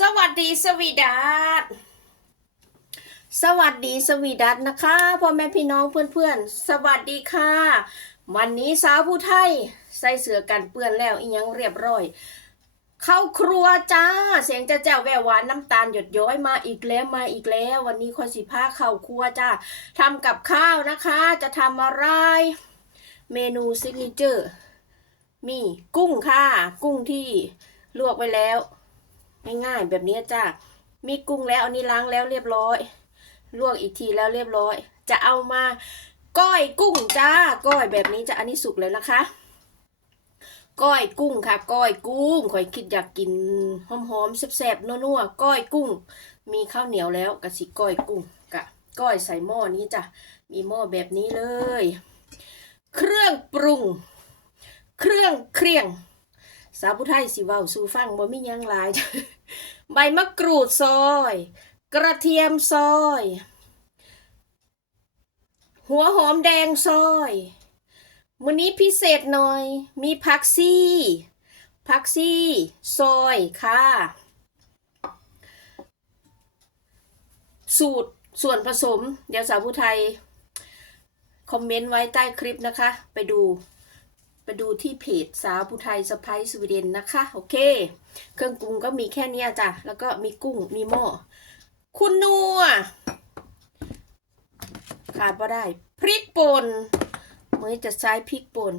สวัสดีสวีดัสสวัสดีสวีดัสนะคะพ่อแม่พี่น้องเพื่อนๆ สวัสดีค่ะ วันนี้สาวผู้ไทย ใส่เสื้อกันเปื้อนแล้วอียังเรียบร้อย เข้าครัวจ้า เสียงจะแจ้วแววหวานน้ำตาลหยดย้อยมาอีกแล้วมาอีกแล้ว วันนี้คอยสิพาเข้าครัวจ้าทำกับข้าวนะคะ จะทำอะไร เมนูซิกเนเจอร์มีกุ้งค่ะ กุ้งที่ลวกไว้แล้ว ง่ายๆ แบบนี้จ้ามีกุ้งแล้วอันนี้ล้างแล้วเรียบร้อย ลวกอีกทีแล้วเรียบร้อย จะเอามาก้อยกุ้งจ้าก้อยแบบนี้จะอันนี้สุกแล้วนะคะ ก้อยกุ้งค่ะ ก้อยกุ้งคอยคิดอยากกินหอมๆแซ่บๆนัวๆก้อยกุ้ง มีข้าวเหนียวแล้วกะสิก้อยกุ้งกะก้อยใส่หม้อนี้จ้ะมีหม้อแบบนี้เลย เครื่องปรุง เครื่องเครียง สาวผู้ไทยสิเว้าสู่ฟังบ่มียังหลาย ใบมะกรูดซอย กระเทียมซอย หัวหอมแดงซอยมื้อนี้พิเศษหน่อย มีผักซี่ผักซี่ซอยค่ะ สูตรส่วนผสม เดี๋ยวสาวผู้ไทย คอมเมนต์ไว้ใต้คลิปนะคะ ไปดู ไปดูที่เพจสาวผู้ไทยสไปซ์สวีเดนนะคะ โอเค เครื่องปรุงก็มีแค่นี้จ้ะ แล้วก็มีกุ้งมีหม้อคุณนัวขาดบ่ได้ พริกป่นมื่อจะใช้พริกป่น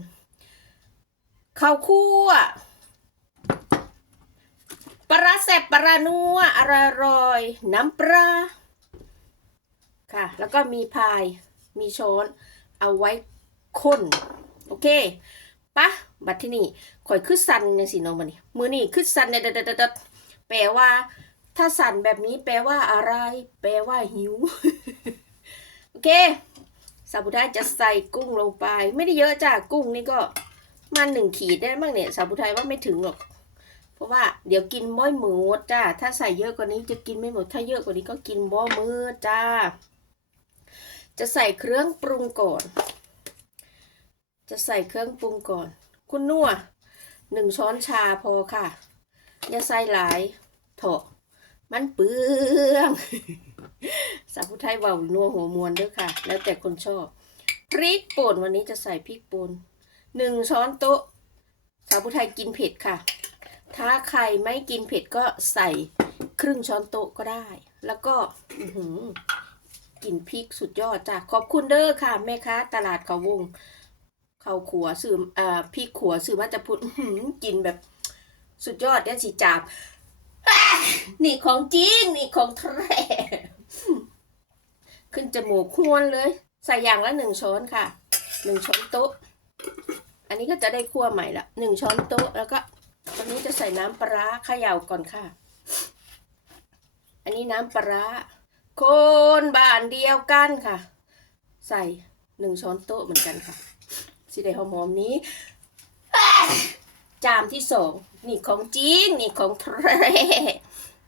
ข้าวคั่วปลาแซ่บปลานัวอร่อยน้ำปลาค่ะ แล้วก็มีพายมีช้อนเอาไว้คนโอเค ปะบัดที่นี่ข่อยคือสันยังสิน้องมันนี่มือนี่คือสันเด็ดๆๆๆแปลว่า ถ้าสันแบบนี้แปลว่าอะไร แปลว่าหิว โอเคสาบุทายจะใส่กุ้งลงไป ไม่ได้เยอะจ้ะกุ้งนี่ก็มันหนึ่งขีดได้มั้งเนี่ยสาบุทายว่าไม่ถึงหรอก เพราะว่าเดี๋ยวกินม้อยหมูจ้า ถ้าใส่เยอะกว่านี้จะกินไม่หมด ถ้าเยอะกว่านี้ก็กินบ่มือจ้า จะใส่เครื่องปรุงก่อน จะใส่เครื่องปรุงก่อน คุณนัวหนึ่งช้อนชาพอค่ะ อย่าใส่หลายเถอะมันเปลืองสาวผู้ไทยเว่านัวหัวมวนด้วยค่ะ แล้วแต่คนชอบ พริกป่นวันนี้จะใส่พริกป่นหนึ่งช้อนโต๊ะ สาวผู้ไทยกินเผ็ดค่ะ ถ้าใครไม่กินเผ็ดก็ใส่ครึ่งช้อนโต๊ะก็ได้ แล้วก็อือหือกลิ่นพริกสุดยอดจ้ะขอบคุณเด้อค่ะ แม่ค้าตลาดเขาวง ข้าขัวสื่ออ่าพริกขัวสื่อว่าจะพูดกินแบบสุดยอดเนี่ยสิจาบนี่ของจริง นี่ของแท้ขึ้นจมูกควนเลย ใส่อย่างละหนึ่งช้อนค่ะหนึ่งช้อนโต๊ะ อันนี้ก็จะได้คั่วใหม่ละหนึ่งช้อนโต๊ะแล้วก็ตอนนี้จะใส่น้ำปลาร้าเขย่าก่อนค่ะ อันนี้น้ำปลาร้าคนบ้านเดียวกันค่ะ ใส่หนึ่งช้อนโต๊ะเหมือนกันค่ะ สิได้หอมนี้ จามที่สองนี่ของจริงนี่ของแท้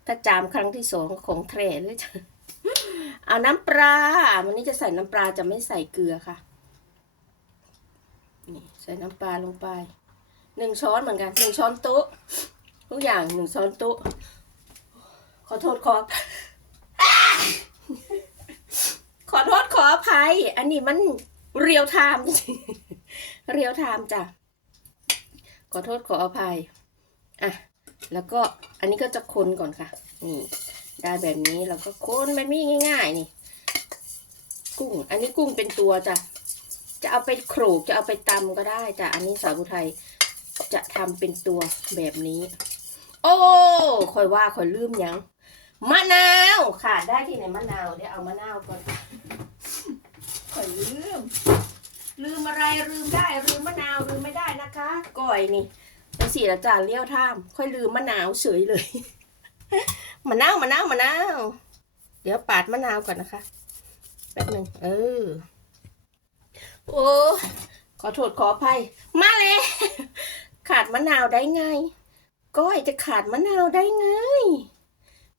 ถ้าจามครั้งที่สองของแท้เลยจ้ะเอาน้ำปลาวันนี้จะใส่น้ำปลาจะไม่ใส่เกลือค่ะนี่ใส่น้ำปลาลงไปหนึ่งช้อนเหมือนกันหนึ่งช้อนโต๊ะทุกอย่างหนึ่งช้อนโต๊ะขอโทษขอขอโทษขออภัย อันนี้มัน เรียวไทม์เรียวไทม์จ้ะ ขอโทษขออภัย อะ แล้วก็อันนี้ก็จะคนก่อนค่ะ นี่ ได้แบบนี้เราก็คนแบบนี้ง่ายๆ นี่ กุ้ง อันนี้กุ้งเป็นตัวจ้ะ จะเอาไปโขลกจะเอาไปตำก็ได้จ้ะ อันนี้สาวอุทัยจะทำเป็นตัวแบบนี้ โอ้คอยว่าคอยลืมยังมะนาวขาดได้ที่ไหนมะนาวเดี๋ยวเอามะนาวก่อน คอยลืม ลืมอะไรลืมได้ลืมมะนาวลืมไม่ได้นะคะก้อยนี่เป็นสีละจานเลี้ยวท่าม ค่อยลืมมะนาวเฉยเลยมะนาวมะนาวมะนาวเดี๋ยวปาดมะนาวก่อนนะคะแป๊บหนึ่งเออโอ้ขอโทษขออภัยมาเลยขาดมะนาวได้ไง ก้อยจะขาดมะนาวได้ไง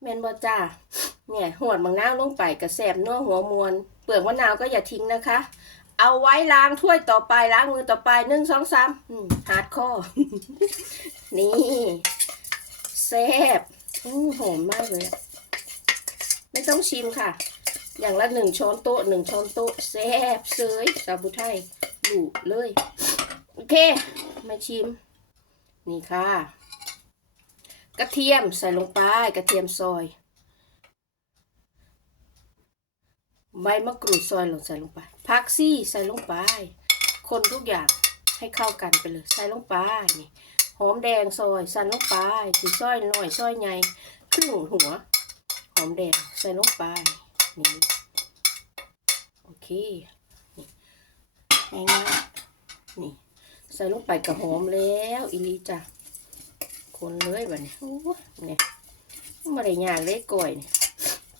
แมนบอจ้าเนี่ยหวดมะนาวลงไปกระแสบนัวหัวมวน เปลือกมะนาวก็อย่าทิ้งนะคะ เอาไว้ล้างถ้วยต่อไปล้างมือต่อไปหนึ่งสองสามฮาร์ดคอร์นี่แซบหอมมากเลย ไม่ต้องชิมค่ะ อย่างละหนึ่งช้อนโต๊ะหนึ่งช้อนโต๊ะแซ่บเซยสาบุไทยอยู่เลย โอเค มาชิม นี่ค่ะ กระเทียมใส่ลงไปกระเทียมซอย ใบมะกรูดซอยลงใส่ลงไปผักซี่ใส่ลงไป คนทุกอย่างให้เข้ากันไปเลย ใส่ลงไปนี่หอมแดงซอยใส่ลงไปสีซอยหน่อยซอยใหญ่ครึ่งหัว หอมแดงใส่ลงไปนี่โอเคนี่ง่ายๆนี่ ใส่ลงไปกับหอมแล้วอีลีจ้ะคนเลยแบบนี้โอ้ยเนี่ยไม่ได้ยากเลยก้อยเนี่ย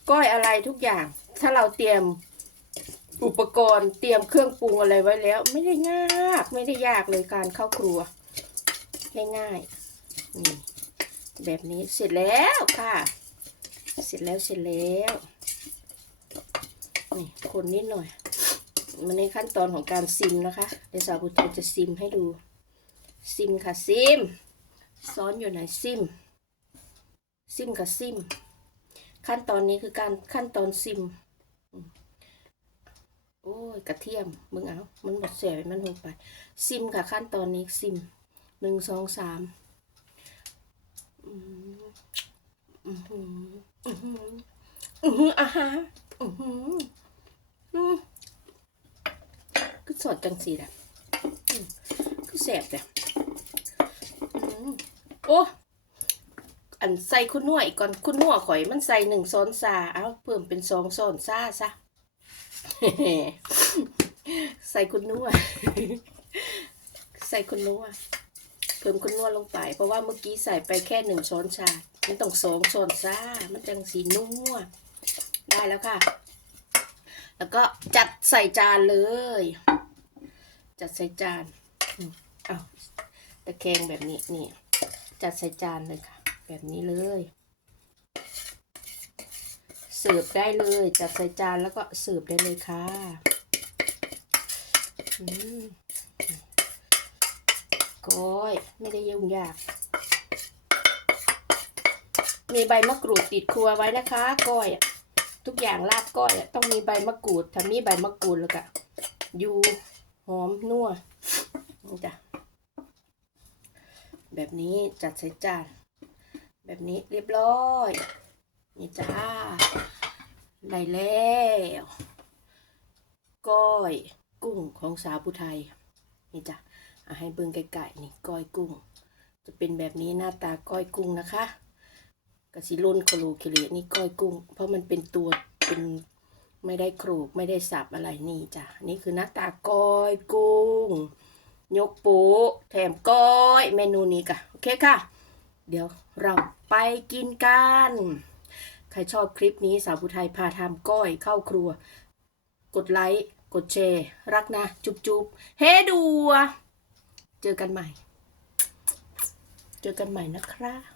ก้อยอะไรทุกอย่าง ถ้าเราเตรียมอุปกรณ์เตรียมเครื่องปรุงอะไรไว้แล้ว ไม่ได้ยากไม่ได้ยากเลยการเข้าครัว ง่ายๆนี่แบบนี้เสร็จแล้วค่ะ เสร็จแล้วเสร็จแล้วนี่คนนิดหน่อยมันในขั้นตอนของการซิมนะคะ เดี๋ยวสาวบุตรจะซิมให้ดู ซิมค่ะซิมซ้อนอยู่ไหนซิม ซิมกับซิม ขั้นตอนนี้คือการขั้นตอนซิม โอ้ยกระเทียมมึงเอา มันหมดเสียไปมันลงไป ซิมค่ะขั้นตอนนี้ซิมหนึ่งสองสามอืมอือหืออือหืออือหืออาหารอือหืออืมก็สดจังสีแหละอืมก็แสบแต่อืมโอ้อันใส่คุณนัวอีกก่อนคุณนัวข่อยมันใส่หนึ่งซ้อนซาเอาเพิ่มเป็นสองซ้อนซาซะ ใส่คุณนัวใส่คุณนัวเพิ่มคุณนัวลงไป เพราะว่าเมื่อกี้ใส่ไปแค่หนึ่งช้อนชามันต้องสองช้อนซามันจังสีนัวได้แล้วค่ะ แล้วก็จัดใส่จานเลย จัดใส่จานอ้าวตะแคงแบบนี้นี่จัดใส่จานเลยค่ะ แบบนี้เลย เสิร์ฟได้เลย จัดใส่จานแล้วก็เสิร์ฟได้เลยค่ะอืมก้อยไม่ได้ยุ่งยาก มีใบมะกรูดติดครัวไว้นะคะ ก้อยทุกอย่างลาบก้อยต้องมีใบมะกรูดถ้ามีใบมะกรูดแล้วก็ยูหอมนัวนี่จ้ะแบบนี้จัดใส่จานแบบนี้เรียบร้อย นี่จ้าได้แล้วก้อยกุ้งของสาวผู้ไทยนี่จ้ะให้เบิ่งไก่ๆนี่ก้อยกุ้ง จะเป็นแบบนี้หน้าตาก้อยกุ้งนะคะกะสิล่นโคโลเคเลนี่ก้อยกุ้ง เพราะมันเป็นตัวเป็นไม่ได้โครกไม่ได้สับอะไรนี่จ้ะนี่คือหน้าตาก้อยกุ้ง ยกป๊ะแถมก้อยเมนูนี้ค่ะโอเคค่ะ เดี๋ยวเราไปกินกัน ใครชอบคลิปนี้สาวผู้ไทยพาทำก้อยเข้าครัว กดไลค์ กดแชร์ รักนะ จุ๊บจุ๊บเฮดัวเจอกันใหม่ เจอกันใหม่นะครับ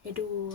เฮดัว